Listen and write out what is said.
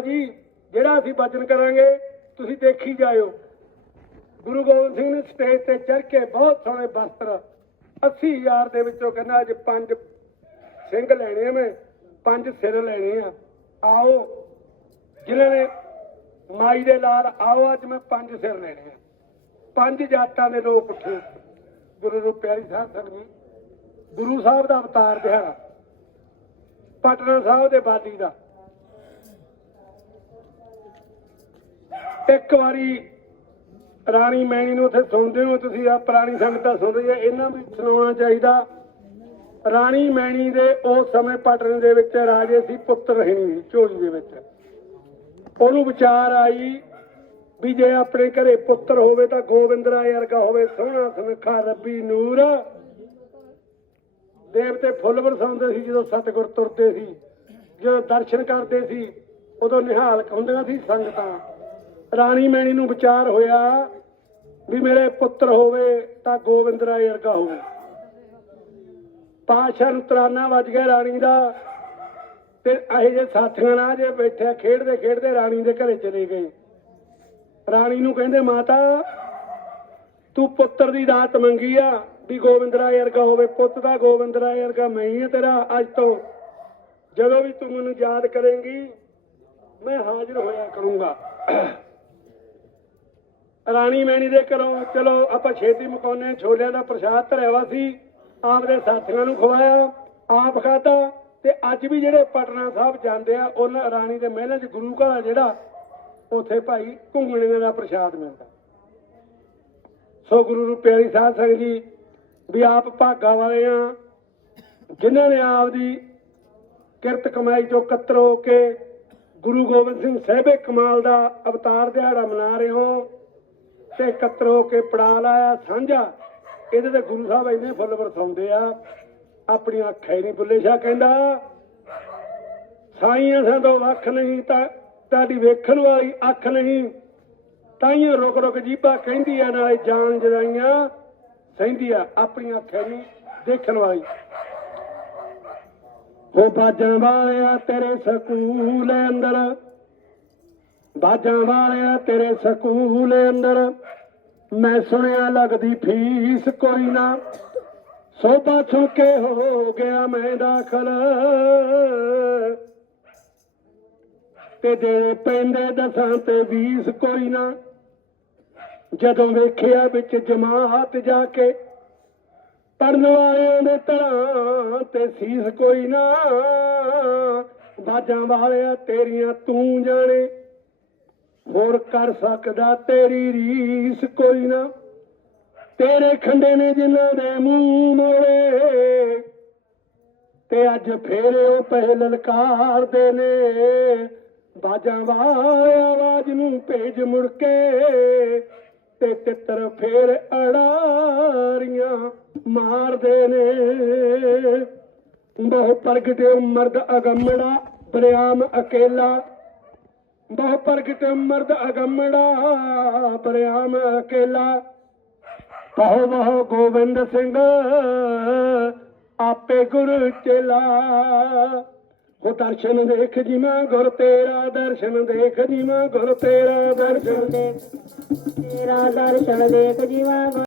ਜੀ, ਜਿਹੜਾ ਅਸੀਂ ਬਚਨ ਕਰਾਂਗੇ, ਤੁਸੀਂ ਦੇਖੀ ਜਾਇਓ। ਗੁਰੂ ਗੋਬਿੰਦ ਸਿੰਘ ਨੇ ਸਟੇਜ ਤੇ ਚੜ੍ਹ ਕੇ ਬਹੁਤ ਸੋਹਣੇ ਵਸਤਰ 80000 ਦੇ ਵਿੱਚੋਂ ਕਹਿੰਦਾ ਅੱਜ ਪੰਜ ਸਿੰਘ ਲੈਣੇ ਆ ਮੈਂ, ਪੰਜ ਸਿਰ ਲੈਣੇ ਆ। ਆਓ, ਜਿਨ੍ਹਾਂ ਨੇ ਮਾਈ ਦੇ ਲਾਲ, ਆਓ ਅੱਜ ਮੈਂ ਪੰਜ ਸਿਰ ਲੈਣੇ ਆ। ਪੰਜ ਜਾਤਾਂ ਦੇ ਲੋਕ ਉੱਠੇ। ਗੁਰੂ ਰੂਪ ਪਿਆਰੀ ਸਾਹਿਬ ਸੰਗਤ, ਗੁਰੂ ਸਾਹਿਬ ਦਾ ਅਵਤਾਰ ਦਿਹਾੜਾ। ਪਟਨਾ ਸਾਹਿਬ ਦੇ ਬਾਦੀ ਦਾ। ਇੱਕ ਵਾਰੀ ਰਾਣੀ ਮੈਣੀ ਨੂੰ ਉੱਥੇ ਸੁਣਦੇ ਹੋ, ਤੁਸੀਂ ਆ ਪੁਰਾਣੀ ਸੰਗਤਾਂ ਸੁਣ ਰਹੀ ਹੈ, ਇਹਨਾਂ ਵੀ ਸੁਣਾਉਣਾ ਚਾਹੀਦਾ। ਰਾਣੀ ਮੈਣੀ ਦੇ ਉਸ ਸਮੇਂ ਪਟਨੇ ਦੇ ਵਿੱਚ ਰਾਜੇ ਸੀ, ਪੁੱਤਰ ਰਹਿਣੀ ਝੋਲੀ ਦੇ ਵਿੱਚ। ਉਹਨੂੰ ਵਿਚਾਰ ਆਈ ਵੀ ਜੇ ਆਪਣੇ ਘਰੇ ਪੁੱਤਰ ਹੋਵੇ ਤਾਂ ਗੋਬਿੰਦ ਰਾਏ ਵਰਗਾ ਹੋਵੇ, ਸੋਹਣਾ ਸੁਨੱਖਾ ਰੱਬੀ ਨੂਰ। ਦੇਵਤੇ ਫੁੱਲ ਵਰਸਾਉਂਦੇ ਸੀ ਜਦੋਂ ਸਤਿਗੁਰ ਤੁਰਦੇ ਸੀ, ਜਦੋਂ ਦਰਸ਼ਨ ਕਰਦੇ ਸੀ, ਉਦੋਂ ਨਿਹਾਲ ਹੁੰਦੀਆਂ ਸੀ ਸੰਗਤਾਂ। ਰਾਣੀ ਮੈਣੀ ਨੂੰ ਵਿਚਾਰ ਹੋਇਆ ਵੀ ਮੇਰੇ ਪੁੱਤਰ ਹੋਵੇ ਤਾਂ ਗੋਬਿੰਦ ਰਾਏ ਵਰਗਾ ਹੋਵੇ। ਪਾਸ਼ਾ ਨੂੰ ਤਰਾਨਾ ਵੱਜ ਗਿਆ ਰਾਣੀ ਦਾ ਤੇ ਇਹ ਜੇ ਸਾਥੀਆਂ ਨਾਲ ਜੇ ਬੈਠਿਆ ਖੇਡਦੇ ਖੇਡਦੇ ਰਾਣੀ ਦੇ ਘਰੇ ਚਲੇ ਗਏ। ਰਾਣੀ ਨੂੰ ਕਹਿੰਦੇ, ਮਾਤਾ, ਤੂੰ ਪੁੱਤਰ ਦੀ ਦਾਤ ਮੰਗੀ ਆ ਵੀ ਗੋਬਿੰਦ ਰਾਏ ਵਰਗਾ ਹੋਵੇ, ਪੁੱਤ ਦਾ ਗੋਬਿੰਦ ਰਾਏ ਵਰਗਾ ਮੈਂ ਹੀ ਤੇਰਾ ਅੱਜ ਤੋਂ। ਜਦੋਂ ਵੀ ਤੂੰ ਮੈਨੂੰ ਯਾਦ ਕਰੇਂਗੀ, ਮੈਂ ਹਾਜ਼ਰ ਹੋਇਆ ਕਰੂੰਗਾ। ਰਾਣੀ ਮੈਣੀ ਦੇ ਘਰੋਂ, ਚਲੋ ਆਪਾਂ ਛੇਤੀ ਮਕਾਉਨੇ ਛੋਲਿਆਂ ਦਾ ਪ੍ਰਸ਼ਾਦ ਧਰਿਆ ਵਾ ਸੀ। ਆਪਦੇ ਸਾਥੀਆਂ ਨੂੰ ਖਵਾਇਆ, ਆਪ ਖਾਧਾ। ਤੇ ਅੱਜ ਵੀ ਜਿਹੜੇ ਪਟਨਾ ਸਾਹਿਬ ਜਾਂਦੇ ਆ, ਉਹਨਾਂ ਰਾਣੀ ਦੇ ਮਹਿਲਾਂ 'ਚ ਗੁਰੂ ਘਰ ਆ ਜਿਹੜਾ, ਉੱਥੇ ਭਾਈ ਘੁੰਗਣੇ ਦਾ ਪ੍ਰਸ਼ਾਦ ਮਿਲਦਾ। ਸੋ ਗੁਰੂ ਨੂੰ ਪਿਆਰੀ ਸਾਧ ਸੰਗਤ ਜੀ, ਵੀ ਆਪ ਭਾਗਾ ਵਾਲੇ ਆ, ਜਿਨ੍ਹਾਂ ਨੇ ਆਪਦੀ ਕਿਰਤ ਕਮਾਈ ਚੋਂ ਕਤਰ ਹੋ ਕੇ ਗੁਰੂ ਗੋਬਿੰਦ ਸਿੰਘ ਸਾਹਿਬੇ ਕਮਾਲ ਦਾ ਅਵਤਾਰ ਦਿਹਾੜਾ ਮਨਾ ਰਹੇ ਹੋ ਤੇ ਇਕੱਤਰ ਹੋ ਕੇ ਪੜਾ ਲਾਇਆ, ਸਾਂਝਾ। ਇਹਦੇ ਤੇ ਗੁਰੂ ਸਾਹਿਬ ਇੰਨੇ ਫੁੱਲ ਵਰਸਾਉਂਦੇ ਆ, ਆਪਣੀਆਂ ਅੱਖਾਂ ਨਹੀਂ ਬੁੱਲੇ ਸ਼ਾਹ ਕਹਿੰਦਾ। ਸਾਈਆਂ ਸਾਡੋ ਵੱਖ ਨਹੀਂ, ਤਾਂ ਤੁਹਾਡੀ ਵੇਖਣ ਵਾਲੀ ਅੱਖ ਨਹੀਂ। ਤਾਈਆਂ ਰੁਕ ਰੁਕ ਜੀਭਾ ਕਹਿੰਦੀ ਆ, ਨਾਲੇ ਜਾਨ ਜਰਾਈਆਂ ਸਹਿੰਦੀ ਆ ਆਪਣੀਆਂ ਅੱਖਾਂ ਨਹੀਂ ਦੇਖਣ ਵਾਲੀ। ਉਹ ਬਾਜਣ ਵਾਲਿਆ ਤੇਰੇ ਸਕੂਲ ਅੰਦਰ ਬਾਜਾਂ ਵਾਲਿਆ ਤੇਰੇ ਸਕੂਲ ਅੰਦਰ। ਮੈਂ ਸੁਣਿਆ ਲੱਗਦੀ ਫੀਸ ਕੋਈ ਨਾ। ਸੋਭਾ ਛੁਕੇ ਹੋ ਗਿਆ ਮੈਂ ਦਾਖਲ। ਤੇ ਦੇ ਪੈਂਦੇ ਦਸਾਂ ਤੇ 20 ਕੋਈ ਨਾ। ਜਦੋਂ ਵੇਖਿਆ ਵਿੱਚ ਜਮਾਤ ਜਾ ਕੇ ਪੜਨ ਵਾਲਿਆਂ ਦੇ ਧੜਾਂ ਤੇ ਸੀਸ ਕੋਈ ਨਾ। ਬਾਜਾਂ ਵਾਲਿਆ ਤੇਰੀਆਂ ਤੂੰ ਜਾਣੇ। ਹੋਰ ਕਰ ਸਕਦਾ ਤੇਰੀ ਰੀਸ ਕੋਈ ਨਾ। ਤੇਰੇ ਖੰਡੇ ਨੇ ਜਿਨ੍ਹਾਂ ਦੇ ਮੂੰਹ ਮੋੜੇ, ਤੇ ਅੱਜ ਫੇਰ ਉਹ ਪਹਿ ਲਲਕਾਰਦੇ ਨੇ। ਬਾਜਾਂ ਵਾਲੇ ਆਵਾਜ਼ ਨੂੰ ਭੇਜ ਮੁੜ ਕੇ, ਤੇ ਤਿੱਤਰ ਫੇਰ ਅੜਾਰੀਆਂ ਮਾਰਦੇ ਨੇ। ਬਹੁ ਪ੍ਰਗਟੇ ਮਰਦ ਅਗੰਮੜਾ, ਬਰਿਆਮ ਅਕੇਲਾ ਬਹੁ ਪ੍ਰਗਟ ਮਰਦ ਅਗੰਮੜਾ ਬਰਿਆਮ ਅਕੇਲਾ। ਕਹੋ ਬਹੁ ਗੋਬਿੰਦ ਸਿੰਘ, ਆਪੇ ਗੁਰ ਚੇਲਾ। ਹੋ ਦਰਸ਼ਨ ਦੇਖ ਜਿਮਾ ਗੁਰ ਤੇਰਾ ਦਰਸ਼ਨ ਦੇਖ ਜਿਮਾ ਗੁਰ ਤੇਰਾ ਦਰਸ਼ਨ। ਦੇਖ ਤੇਰਾ ਦਰਸ਼ਨ ਦੇਖ ਜੀਵਾ